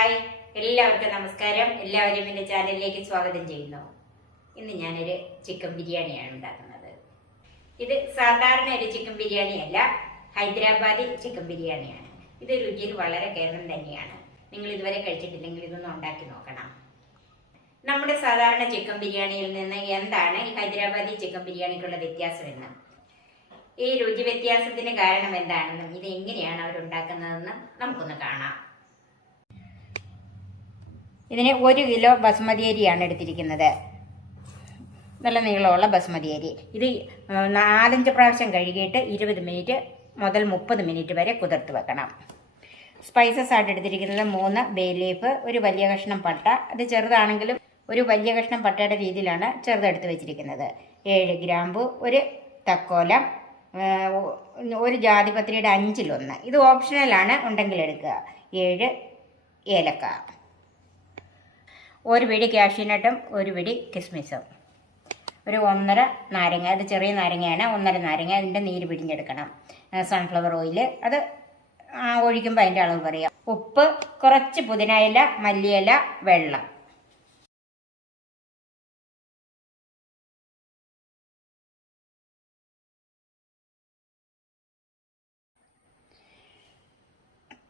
Hi, എല്ലാവർക്കും നമസ്കാരം. എല്ലാവരെയും എൻ്റെ ചാനലിലേക്ക് സ്വാഗതം ചെയ്യുന്നു. ഇന്ന് ഞാനൊരു ചിക്കൻ ബിരിയാണിയാണ് ഉണ്ടാക്കുന്നത്. ഇത് സാധാരണ ഒരു ചിക്കൻ ബിരിയാണി അല്ല, ഹൈദരാബാദി ചിക്കൻ ബിരിയാണിയാണ്. ഇത് രുചിയിൽ വളരെ കേരളം തന്നെയാണ്. നിങ്ങൾ ഇതുവരെ കഴിച്ചിട്ടില്ലെങ്കിൽ ഇതൊന്ന് ഉണ്ടാക്കി നോക്കണം. നമ്മുടെ സാധാരണ ചിക്കൻ ബിരിയാണിയിൽ നിന്ന് എന്താണ് ഈ ഹൈദരാബാദി ചിക്കൻ ബിരിയാണിക്കുള്ള വ്യത്യാസമെന്നും ഈ രുചി വ്യത്യാസത്തിന് കാരണം എന്താണെന്നും ഇത് എങ്ങനെയാണ് അവരുണ്ടാക്കുന്നതെന്നും നമുക്കൊന്ന് കാണാം. ഇതിന് 1 കിലോ ബസ്മതി അരിയാണ് എടുത്തിരിക്കുന്നത്. നല്ല നീളമുള്ള ബസ്മതി അരി. ഇത് 4-5 പ്രാവശ്യം കഴുകിയിട്ട് 20 മിനിറ്റ് മുതൽ 30 മിനിറ്റ് വരെ കുതിർത്ത് വെക്കണം. സ്പൈസസ് ആയിട്ട് എടുത്തിരിക്കുന്നത് 3 ബേ ലീഫ്, ഒരു വലിയ കഷ്ണം പട്ട, അത് ചെറുതാണെങ്കിലും ഒരു വലിയ കഷ്ണം പട്ടയുടെ രീതിയിലാണ് ചെറുതെടുത്ത് വെച്ചിരിക്കുന്നത്. 7 ഗ്രാമ്പു, ഒരു തക്കോലം, ഒരു ജാതിപത്രിയുടെ 5-1. ഇത് ഓപ്ഷണലാണ്, ഉണ്ടെങ്കിൽ എടുക്കുക. 7 ഏലക്ക, ഒരു പിടി കാഷ്യൂനട്ടും ഒരു പിടി കിസ്മിസും, ഒരു 1.5 നാരങ്ങ, അത് ചെറിയ നാരങ്ങയാണ്, 1.5 നാരങ്ങ, അതിൻ്റെ നീര് പിഴിഞ്ഞെടുക്കണം. സൺഫ്ലവർ ഓയിൽ, അത് ഒഴിക്കുമ്പോൾ അതിൻ്റെ അളവ് പറയാം. ഉപ്പ്, കുറച്ച് പുതിനയില, മല്ലിയില, വെള്ളം.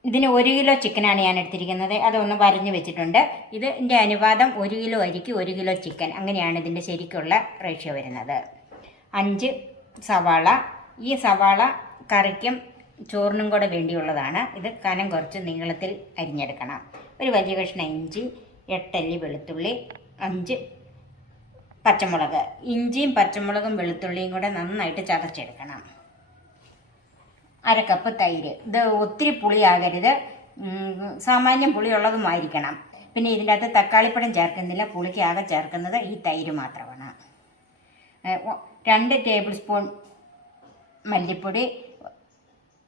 ഇതിന് 1 കിലോ ചിക്കനാണ് ഞാൻ എടുത്തിരിക്കുന്നത്. അതൊന്ന് വരഞ്ഞു വെച്ചിട്ടുണ്ട്. ഇതിൻ്റെ അനുപാതം 1 കിലോ അരിക്ക് 1 കിലോ ചിക്കൻ, അങ്ങനെയാണ് ഇതിൻ്റെ ശരിക്കുള്ള റേഷ്യോ വരുന്നത്. 5 സവാള. ഈ സവാള കറിക്കും ചോറിനും കൂടെ വേണ്ടിയുള്ളതാണ്. ഇത് കനം കുറച്ച് നീളത്തിൽ അരിഞ്ഞെടുക്കണം. ഒരു വലിയ കഷ്ണം ഇഞ്ചി, 8 അല്ലി വെളുത്തുള്ളി, 5 പച്ചമുളക്. ഇഞ്ചിയും പച്ചമുളകും വെളുത്തുള്ളിയും കൂടെ നന്നായിട്ട് ചതച്ചെടുക്കണം. 1/2 കപ്പ് തൈര്. ഇത് ഒത്തിരി പുളിയാകരുത്, സാമാന്യം പുളിയുള്ളതുമായിരിക്കണം. പിന്നെ ഇതിൻ്റെ അകത്ത് തക്കാളിപ്പഴം ചേർക്കുന്നില്ല, പുളിക്ക് ആകെ ചേർക്കുന്നത് ഈ തൈര് മാത്രമാണ്. 2 ടേബിൾ സ്പൂൺ മല്ലിപ്പൊടി,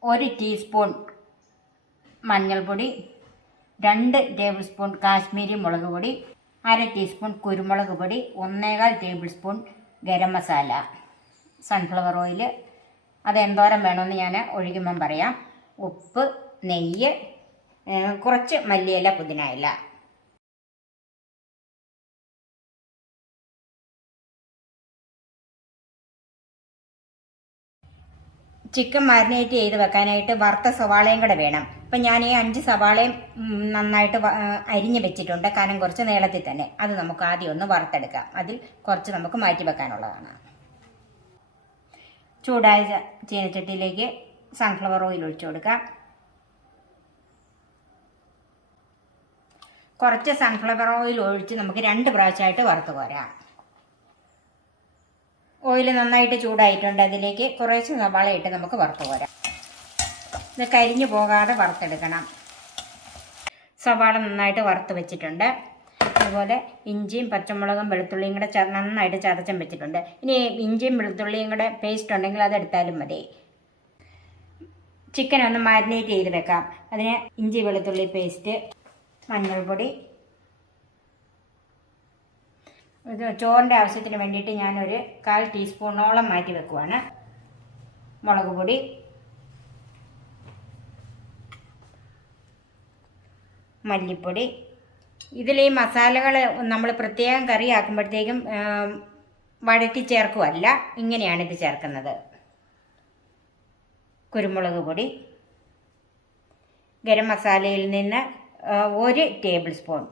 1 ടീസ്പൂൺ മഞ്ഞൾപ്പൊടി, 2 ടേബിൾ സ്പൂൺ കാശ്മീരി മുളക് പൊടി, 1/2 ടീസ്പൂൺ കുരുമുളക് പൊടി, 1.25 tablespoon garam masala, sunflower oil, അതെന്തോരം വേണമെന്ന് ഞാൻ ഒഴിക്കുമ്പം പറയാം. ഉപ്പ്, നെയ്യ്, കുറച്ച് മല്ലിയില, പുതിനയില. ചിക്കൻ മാരിനേറ്റ് ചെയ്ത് വെക്കാനായിട്ട് വറുത്ത സവാളയും കൂടെ വേണം. അപ്പം ഞാൻ ഈ 5 സവാളയും നന്നായിട്ട് അരിഞ്ഞ് വെച്ചിട്ടുണ്ട്, കനം കുറച്ച് നീളത്തിൽ തന്നെ. അത് നമുക്ക് ആദ്യം ഒന്ന് വറുത്തെടുക്കാം. അതിൽ കുറച്ച് നമുക്ക് മാറ്റി വെക്കാനുള്ളതാണ്. ചൂടായ ചീനച്ചട്ടിയിലേക്ക് സൺഫ്ലവർ ഓയിൽ ഒഴിച്ചു കൊടുക്കാം. കുറച്ച് സൺഫ്ലവർ ഓയിൽ ഒഴിച്ച് നമുക്ക് 2 പ്രാവശ്യമായിട്ട് വറുത്ത് കോരാം. ഓയിൽ നന്നായിട്ട് ചൂടായിട്ടുണ്ട്. അതിലേക്ക് കുറച്ച് സവാള ഇട്ട് നമുക്ക് വറുത്ത് കോരാം. ഇത് കരിഞ്ഞു പോകാതെ വറുത്തെടുക്കണം. സവാള നന്നായിട്ട് വറുത്ത് വെച്ചിട്ടുണ്ട്. അതുപോലെ ഇഞ്ചിയും പച്ചമുളകും വെളുത്തുള്ളിയും കൂടെ നന്നായിട്ട് ചതച്ചും വെച്ചിട്ടുണ്ട്. ഇനി ഇഞ്ചിയും വെളുത്തുള്ളിയും കൂടെ പേസ്റ്റ് ഉണ്ടെങ്കിൽ അതെടുത്താലും മതി. ചിക്കൻ ഒന്ന് മാരിനേറ്റ് ചെയ്ത് വെക്കാം. അതിന് ഇഞ്ചി വെളുത്തുള്ളി പേസ്റ്റ്, മഞ്ഞൾപ്പൊടി, ഇത് ചോറിൻ്റെ ആവശ്യത്തിന് വേണ്ടിയിട്ട് ഞാനൊരു 1/4 ടീസ്പൂണോളം മാറ്റി വെക്കുവാണ്. മുളക് പൊടി, മല്ലിപ്പൊടി. ഇതിൽ ഈ മസാലകൾ നമ്മൾ പ്രത്യേകം കറി ആക്കുമ്പോഴത്തേക്കും വഴറ്റി ചേർക്കുമല്ല, ഇങ്ങനെയാണ് ഇത് ചേർക്കുന്നത്. കുരുമുളക് പൊടി, ഗരം മസാലയിൽ നിന്ന് 1 ടേബിൾ സ്പൂൺ.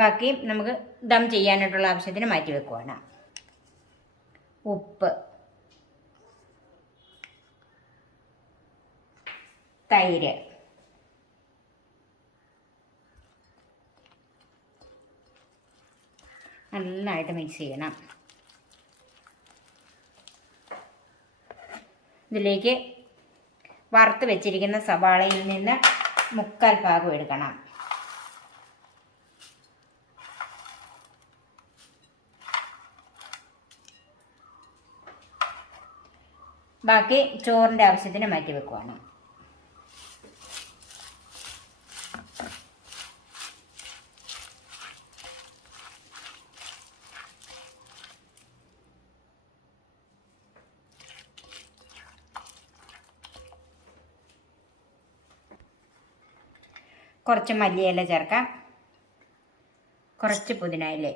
ബാക്കി നമുക്ക് ദം ചെയ്യാനായിട്ടുള്ള ആവശ്യത്തിന് മാറ്റി വെക്കുവാണ്. ഉപ്പ്, തൈര്, നന്നായിട്ട് മിക്സ് ചെയ്യണം. ഇതിലേക്ക് വറുത്ത് വെച്ചിരിക്കുന്ന സവാളയിൽ നിന്ന് 1/4 ഭാഗം എടുക്കണം. ബാക്കി ചോറിൻ്റെ ആവശ്യത്തിന് മാറ്റി വെക്കുവാണ്. കുറച്ച് മല്ലിയില ചേർക്കാം, കുറച്ച് പുതിന ഇല.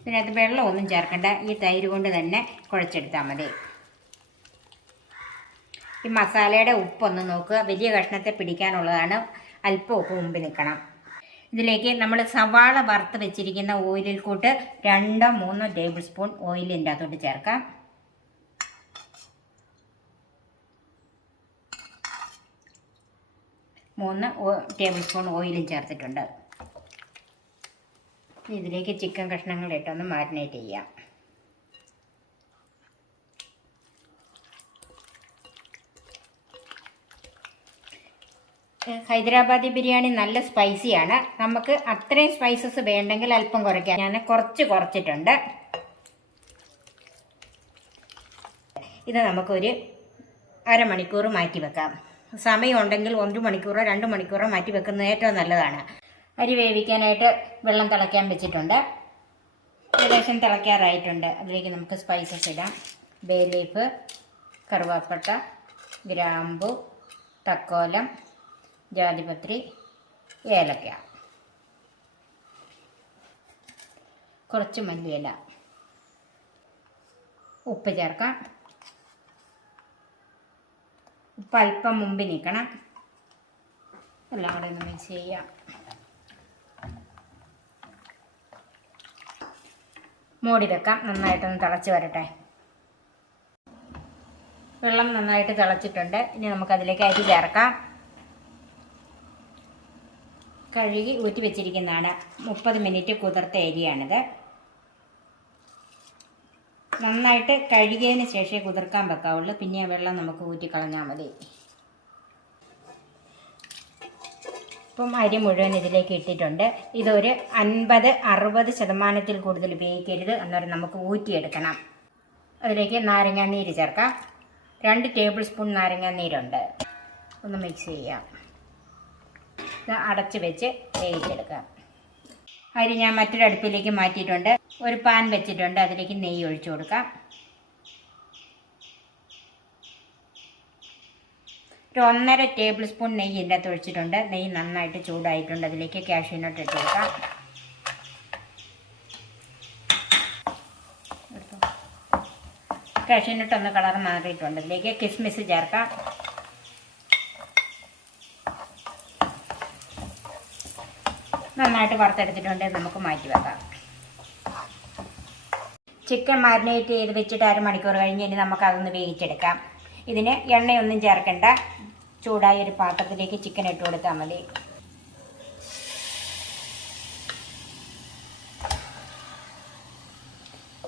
ഇതിനകത്ത് വെള്ളമൊന്നും ചേർക്കണ്ട, ഈ തൈര് കൊണ്ട് തന്നെ കുഴച്ചെടുത്താൽ മതി. ഈ മസാലയുടെ ഉപ്പൊന്ന് നോക്കുക, വലിയ കഷ്ണത്തെ പിടിക്കാനുള്ളതാണ്. അല്പം ഉപ്പ് മുമ്പിൽ നിൽക്കണം. ഇതിലേക്ക് നമ്മൾ സവാള വറുത്ത് വെച്ചിരിക്കുന്ന ഓയിലിൽ കൂട്ട് 2-3 ടേബിൾ സ്പൂൺ ഓയിൽ ഇതിൻ്റെ അകത്തോട്ട് ചേർക്കാം. മൂന്ന് ടേബിൾ സ്പൂൺ ഓയിലും ചേർത്തിട്ടുണ്ട്. ഇതിലേക്ക് ചിക്കൻ കഷ്ണങ്ങൾ ഇട്ടൊന്ന് മാരിനേറ്റ് ചെയ്യാം. ഹൈദരാബാദി ബിരിയാണി നല്ല സ്പൈസിയാണ്. നമുക്ക് അത്രയും സ്പൈസസ് വേണ്ടെങ്കിൽ അല്പം കുറയ്ക്കാം. ഞാൻ കുറച്ചിട്ടുണ്ട്. ഇത് നമുക്കൊരു അരമണിക്കൂർ മാറ്റി വെക്കാം. സമയമുണ്ടെങ്കിൽ 1 മണിക്കൂറോ 2 മണിക്കൂറോ മാറ്റി വെക്കുന്നത് ഏറ്റവും നല്ലതാണ്. അരി വേവിക്കാനായിട്ട് വെള്ളം തിളയ്ക്കാൻ വെച്ചിട്ടുണ്ട്. ഏകദേശം തിളയ്ക്കാറായിട്ടുണ്ട്. അതിലേക്ക് നമുക്ക് സ്പൈസസ് ഇടാം. ബേ ലീഫ്, കറുവാപ്പട്ട, ഗ്രാമ്പു, തക്കോലം, ജാതിപത്രി, ഏലക്ക, കുറച്ച് മല്ലിയില, ഉപ്പ് ചേർക്കാം. ഉപ്പ് അല്പം മുമ്പിൽ നിൽക്കണം. എല്ലാം കൂടെ ഒന്ന് മിക്സ് ചെയ്യാം. മൂടി വെക്കാം. നന്നായിട്ടൊന്ന് തിളച്ച് വരട്ടെ. വെള്ളം നന്നായിട്ട് തിളച്ചിട്ടുണ്ട്. ഇനി നമുക്കതിലേക്ക് അരി ചേർക്കാം. കഴുകി ഊറ്റി വെച്ചിരിക്കുന്നതാണ്. 30 മിനിറ്റ് കുതിർത്ത അരിയാണിത്. നന്നായിട്ട് കഴുകിയതിന് ശേഷമേ കുതിർക്കാൻ വെക്കാവുള്ളൂ. പിന്നെ ആ വെള്ളം നമുക്ക് ഊറ്റിക്കളഞ്ഞാൽ മതി. ഇപ്പം അരി മുഴുവൻ ഇതിലേക്ക് ഇട്ടിട്ടുണ്ട്. ഇതൊരു 50-60% കൂടുതൽ ഉപയോഗിക്കരുത്. അന്നേരം നമുക്ക് ഊറ്റിയെടുക്കണം. അതിലേക്ക് നാരങ്ങാനീര് ചേർക്കാം. 2 ടേബിൾ സ്പൂൺ നാരങ്ങാനീരുണ്ട്. ഒന്ന് മിക്സ് ചെയ്യാം. ഇത് അടച്ച് വെച്ച് വേവിച്ചെടുക്കാം. അരി ഞാൻ മറ്റൊരു അടുപ്പിലേക്ക് മാറ്റിയിട്ടുണ്ട്. ഒരു പാൻ വെച്ചിട്ടുണ്ട്. അതിലേക്ക് നെയ്യ് ഒഴിച്ചു കൊടുക്കാം. ഒരു 1.5 ടേബിൾ സ്പൂൺ നെയ്യ് ഇതിൻ്റെ അകത്ത് ഒഴിച്ചിട്ടുണ്ട്. നെയ്യ് നന്നായിട്ട് ചൂടായിട്ടുണ്ട്. അതിലേക്ക് കാഷ്യൂ നട്ട് ഇട്ട് കൊടുക്കാം. കാഷ്യൂ നട്ട് ഒന്ന് കളർ മാറിയിട്ടുണ്ട്. അതിലേക്ക് കിസ്മിസ് ചേർക്കാം. നന്നായിട്ട് വറുത്തെടുത്തിട്ടുണ്ട്. നമുക്ക് മാറ്റി വെക്കാം. ചിക്കൻ മാരിനേറ്റ് ചെയ്ത് വെച്ചിട്ട് 1/2 മണിക്കൂർ കഴിഞ്ഞ് ഇനി നമുക്കതൊന്ന് വേവിച്ചെടുക്കാം. ഇതിന് എണ്ണയൊന്നും ചേർക്കണ്ട. ചൂടായ ഒരു പാത്രത്തിലേക്ക് ചിക്കൻ ഇട്ട് കൊടുത്താൽ മതി.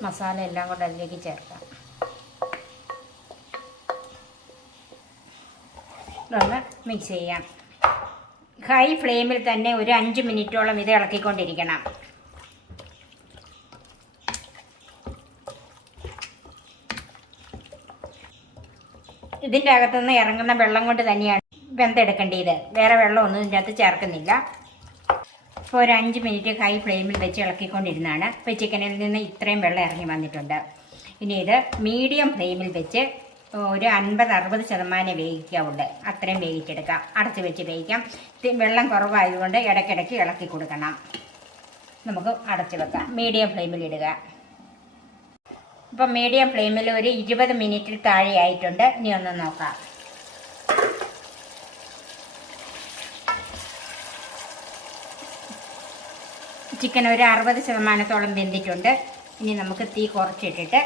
മസാല എല്ലാം കൂടെ അതിലേക്ക് ചേർക്കാം. ഇതൊന്ന് മിക്സ് ചെയ്യാം. ഹൈ ഫ്ലെയിമിൽ തന്നെ ഒരു 5 മിനിറ്റോളം ഇത് ഇളക്കിക്കൊണ്ടിരിക്കണം. ഇതിൻ്റെ അകത്തുനിന്ന് ഇറങ്ങുന്ന വെള്ളം കൊണ്ട് തന്നെയാണ് വെന്തെടുക്കേണ്ടത്. വേറെ വെള്ളമൊന്നും ഇതിൻ്റെ അകത്ത് ചേർക്കുന്നില്ല. ഇപ്പോൾ ഒരു 5 മിനിറ്റ് ഹൈ ഫ്ലെയിമിൽ വെച്ച് ഇളക്കിക്കൊണ്ടിരുന്നതാണ്. ഇപ്പോൾ ചിക്കനിൽ നിന്ന് ഇത്രയും വെള്ളം ഇറങ്ങി വന്നിട്ടുണ്ട്. ഇനി ഇത് മീഡിയം ഫ്ലെയിമിൽ വെച്ച് ഒരു 50-60% വേവിക്കാവുള്ളൂ. അത്രയും വേവിച്ചെടുക്കാം. അടച്ച് വെച്ച് വേവിക്കാം. വെള്ളം കുറവായതുകൊണ്ട് ഇടയ്ക്കിടയ്ക്ക് ഇളക്കി കൊടുക്കണം. നമുക്ക് അടച്ച് വെക്കാം. മീഡിയം ഫ്ലെയിമിൽ ഇടുക. ഇപ്പം മീഡിയം ഫ്ലെയിമിൽ ഒരു 20 മിനിറ്റിൽ താഴെ ആയിട്ടുണ്ട്. ഇനി ഒന്ന് നോക്കാം. ചിക്കൻ ഒരു 60%-ഓളം വെന്തിട്ടുണ്ട്. ഇനി നമുക്ക് തീ കുറച്ചിട്ടിട്ട്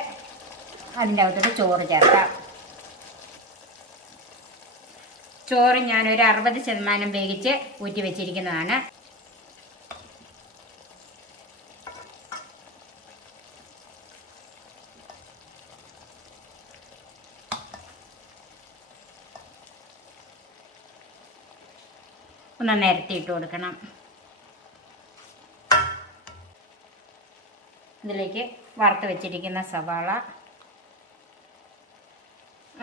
അതിൻ്റെ അകത്തോട്ട് ചോറ് ചേർക്കാം. ചോറ് ഞാനൊരു 60% വേവിച്ച് ഊറ്റി വെച്ചിരിക്കുന്നതാണ്. ഒന്ന് നിരത്തിയിട്ട് കൊടുക്കണം. ഇതിലേക്ക് വറുത്ത് വെച്ചിരിക്കുന്ന സവാള,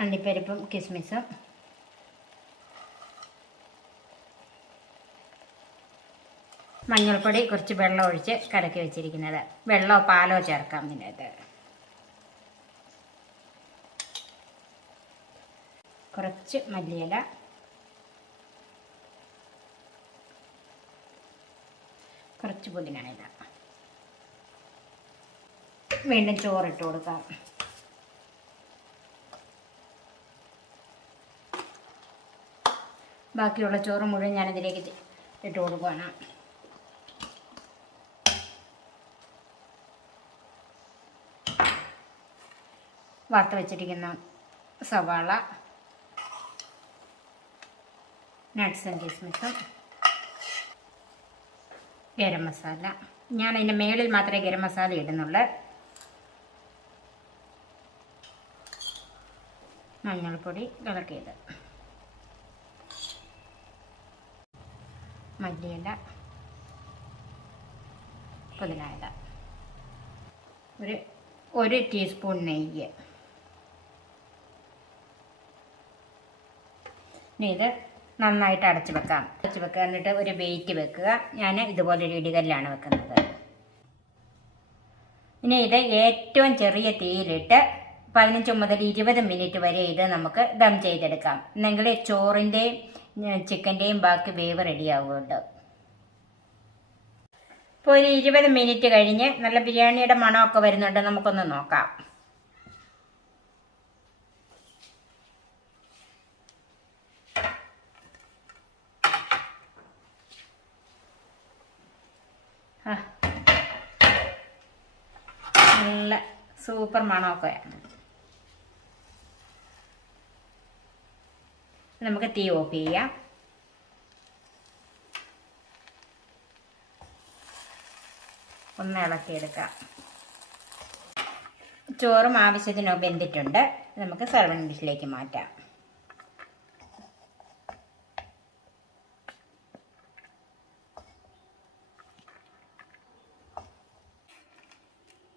അണ്ടിപ്പരിപ്പും കിസ്മിസും, മഞ്ഞൾപ്പൊടി, കുറച്ച് വെള്ളം ഒഴിച്ച് കലക്കി വെച്ചിരിക്കുന്നത്. വെള്ളമോ പാലോ ചേർക്കാം ഇതിനകത്ത്. കുറച്ച് മല്ലിയില, കുറച്ച് പുതിന ഇല. വീണ്ടും ചോറിട്ട് കൊടുക്കാം. ബാക്കിയുള്ള ചോറ് മുഴുവൻ ഞാനിതിലേക്ക് ഇട്ട് കൊടുക്കുകയാണ്. വറുത്ത് വെച്ചിരിക്കുന്ന സവാള, നട്ട്സും കിസ്മിസും, ഗരം മസാല. ഞാൻ അതിൻ്റെ മേളിൽ മാത്രമേ ഗരം മസാല ഇടുന്നുള്ളൂ. മഞ്ഞൾപ്പൊടി ഇളക്കിയത്, മല്ലിയില, പുതിന ഇല, ഒരു ടീസ്പൂൺ നെയ്യ്. ഇനി ഇത് നന്നായിട്ട് അടച്ച് വെക്കാം. എന്നിട്ട് ഒരു വെയിറ്റ് വെക്കുക. ഞാൻ ഇതുപോലൊരു ഇടികല്ലാണ് വെക്കുന്നത്. ഇനി ഇത് ഏറ്റവും ചെറിയ തീയിലിട്ട് 15 മുതൽ 20 മിനിറ്റ് വരെ ഇത് നമുക്ക് ദം ചെയ്തെടുക്കാം. എന്നെങ്കിൽ ചോറിൻ്റെയും ചിക്കൻ്റെയും ബാക്കി വേവ് റെഡിയാവുമല്ലോ. ഇപ്പോൾ ഒരു 20 മിനിറ്റ് കഴിഞ്ഞ് നല്ല ബിരിയാണിയുടെ മണമൊക്കെ വരുന്നുണ്ട്. നമുക്കൊന്ന് നോക്കാം. നല്ല സൂപ്പർ മണമൊക്കെ. നമുക്ക് തീ ഓഫ് ചെയ്യാം. ഒന്ന് ഇളക്കിയെടുക്കാം. ചോറും ആവശ്യത്തിന് വെന്തിട്ടുണ്ട്. നമുക്ക് സർവിംഗ് ഡിഷിലേക്ക് മാറ്റാം.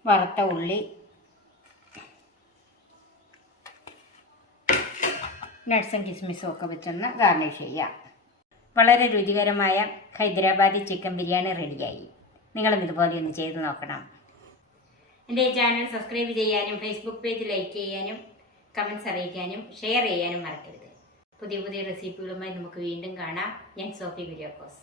വറുത്ത ഉള്ളി, നട്ട്സും കിസ്മിസും ഒക്കെ വെച്ചൊന്ന് ഗാർണിഷ് ചെയ്യാം. വളരെ രുചികരമായ ഹൈദരാബാദി ചിക്കൻ ബിരിയാണി റെഡിയായി. നിങ്ങളും ഇതുപോലെ ഒന്ന് ചെയ്ത് നോക്കണം. എൻ്റെ ഈ ചാനൽ സബ്സ്ക്രൈബ് ചെയ്യാനും ഫേസ്ബുക്ക് പേജ് ലൈക്ക് ചെയ്യാനും കമൻറ്റ്സ് അറിയിക്കാനും ഷെയർ ചെയ്യാനും മറക്കരുത്. പുതിയ പുതിയ റെസിപ്പികളുമായി നമുക്ക് വീണ്ടും കാണാം. ഞാൻ സോഫി കുര്യാക്കോസ്.